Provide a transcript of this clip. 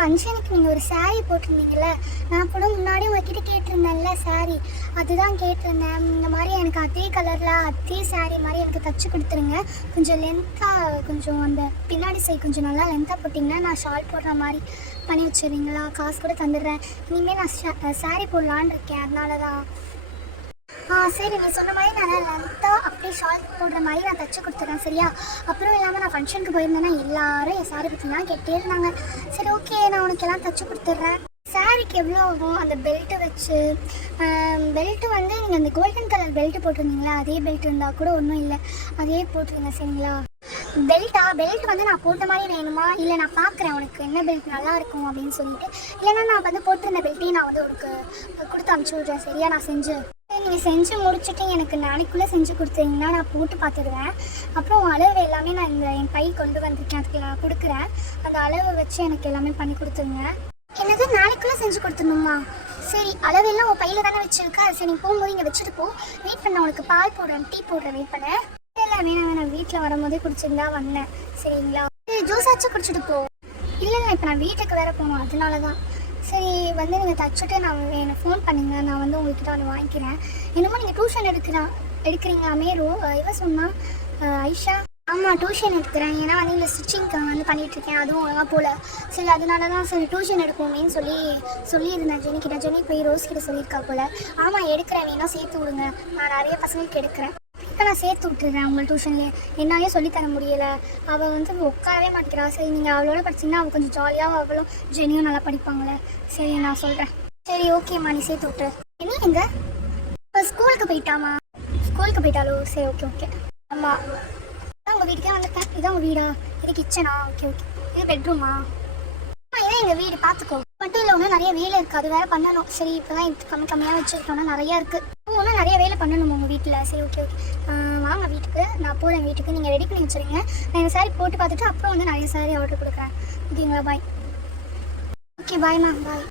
ஃபங்க்ஷனுக்கு நீங்கள் ஒரு saree போட்டிருந்தீங்கல்ல, நான் கூட முன்னாடி உங்ககிட்ட கேட்டிருந்தேன்ல saree, அதுதான் கேட்டிருந்தேன். இந்த மாதிரி எனக்கு அதே கலரில் அதே saree மாதிரி எனக்கு தைச்சி கொடுத்துருங்க. கொஞ்சம் லென்த்தாக, கொஞ்சம் அந்த பின்னாடி சைடு கொஞ்சம் நல்லா லென்த்தாக போட்டிங்கன்னா நான் ஷால் போடுற மாதிரி பண்ணி வச்சுருவீங்களா? காசு கூட தந்துடுறேன். இனிமேல் நான் saree போடலான்னு இருக்கேன், அதனால தான். சரி, நீ சொன்ன மாதிரி நான் லென்த்தாக அப்படியே ஷால் போடுற மாதிரி நான் தைச்சி கொடுத்துட்றேன், சரியா? அப்புறம் இல்லாமல் நான் ஃபங்க்ஷனுக்கு போயிருந்தேன்னா எல்லாரும் என் saree பற்றி தான் கேட்டே இருந்தாங்க. சரி, ஓகே, நான் உனக்கு எல்லாம் தைச்சி கொடுத்துட்றேன். சாரிக்கு எவ்வளோ ஆகும்? அந்த பெல்ட்டு வச்சு, பெல்ட்டு வந்து நீங்கள் அந்த கோல்டன் கலர் பெல்ட்டு போட்டிருந்தீங்களா, அதே பெல்ட் இருந்தால் கூட ஒன்றும் இல்லை, அதே போட்டுருங்க, சரிங்களா? பெல்ட் வந்து நான் போட்ட மாதிரி வேணுமா, இல்லை நான் பார்க்குறேன் உனக்கு என்ன பெல்ட் நல்லா இருக்கும் அப்படின்னு சொல்லிட்டு, இல்லைன்னா நான் வந்து போட்டிருந்த பெல்ட்டையும் நான் வந்து உனக்கு கொடுத்து அனுப்பிச்சி விட்றேன், சரியா? நான் செஞ்சு நீங்கள் செஞ்சு முடிச்சுட்டு எனக்கு நாளைக்குள்ளே செஞ்சு கொடுத்தீங்கன்னா நான் போட்டு பார்த்துடுவேன். அப்புறம் அளவு எல்லாமே நான் என் பை கொண்டு வந்திருக்கேன், அதுக்கு நான் கொடுக்குறேன். அந்த அளவை வச்சு எனக்கு எல்லாமே பண்ணி கொடுத்துருங்க. என்னது, நாளைக்குள்ளே செஞ்சு கொடுத்துடணுமா? சரி, அளவெல்லாம் உன் பையில் தானே வச்சுருக்கா? சரி, நீ போகும்போது இங்கே வச்சுட்டு போ. வெயிட் பண்ண, உனக்கு பால் போடுறேன், டீ போடுறேன், வெயிட் பண்ண. இல்லை, வேணாம், வீட்டில் வரும்போதே குடிச்சிருந்தா வந்தேன், சரிங்களா? ஜூஸ் ஆச்சு குடிச்சிட்டு போ. இல்லை, இப்போ நான் வீட்டுக்கு வேறு போகணும், அதனால தான். சரி, வந்து நீங்கள் தைச்சிட்டு எனக்கு ஃபோன் பண்ணுங்க, நான் வந்து உங்கள்கிட்ட வந்து வாங்கிக்கிறேன். என்னமோ நீங்கள் டியூஷன் எடுக்கிறீங்களாமே, இவ சொன்னா ஐஷா. ஆமாம், டியூஷன் எடுக்கிறேன். ஏன்னா வந்து இந்த ஸ்டிச்சிங்க்கு வந்து பண்ணிகிட்ருக்கேன், அதுவும் ஒழுங்காக போகல. சரி, அதனால தான் சரி டியூஷன் எடுப்போமேன்னு சொல்லியிருந்தேன் ஜெனிக்கிட்ட. ஜெனி போய் ரோஸ் கிட்ட சொல்லியிருக்கா போல். ஆமாம், எடுக்கிறேன், வேணா சேர்த்து விடுங்க, நான் நிறைய பசங்களுக்கு எடுக்கிறேன். இப்போ நான் சேர்த்து விட்டுருக்கேன் உங்கள் டியூஷன்லேயே. என்னாலே சொல்லித்தர முடியலை, அவள் வந்து உட்காரவே மாட்டேங்கிறா. சரி, நீங்கள் அவளோட படிச்சிங்கன்னா அவள் கொஞ்சம் ஜாலியாக, அவளும் ஜெனியும் நல்லா படிப்பாங்களே. சரி, நான் சொல்கிறேன். சரி, ஓகேம்மா, நீ சேர்த்து விட்டுரு. என்ன எங்க இப்போ ஸ்கூலுக்கு போயிட்டாமா? ஸ்கூலுக்கு போயிட்டாலோ? சரி, ஓகே. ஆமாம், உங்கள் வீட்டுக்கே வந்துட்டேன். இதான் உங்கள் வீடா? இது கிச்சனா? ஓகே. இது பெட்ரூமா? இதான் எங்கள் வீடு, பார்த்துக்கோ. மட்டும் இல்லை, ஒன்றும் நிறைய வேலை இருக்குது, அது வேறு பண்ணணும். சரி, இப்போ தான் இது கம்மியாக வச்சுருக்கோன்னா நிறையா இருக்குது, ஒன்றும் நிறைய வேலை பண்ணணும் உங்கள் வீட்டில். சரி, ஓகே. வாங்க வீட்டுக்கு, நான் போகிறேன் வீட்டுக்கு. நீங்கள் ரெடி பண்ணி வச்சுருங்க. நான் இந்த saree போட்டு பார்த்துட்டு அப்புறம் வந்து நிறைய saree ஆர்டர் கொடுக்குறேன், ஓகேங்களா? பாய். ஓகே, பாய்மா, பாய்.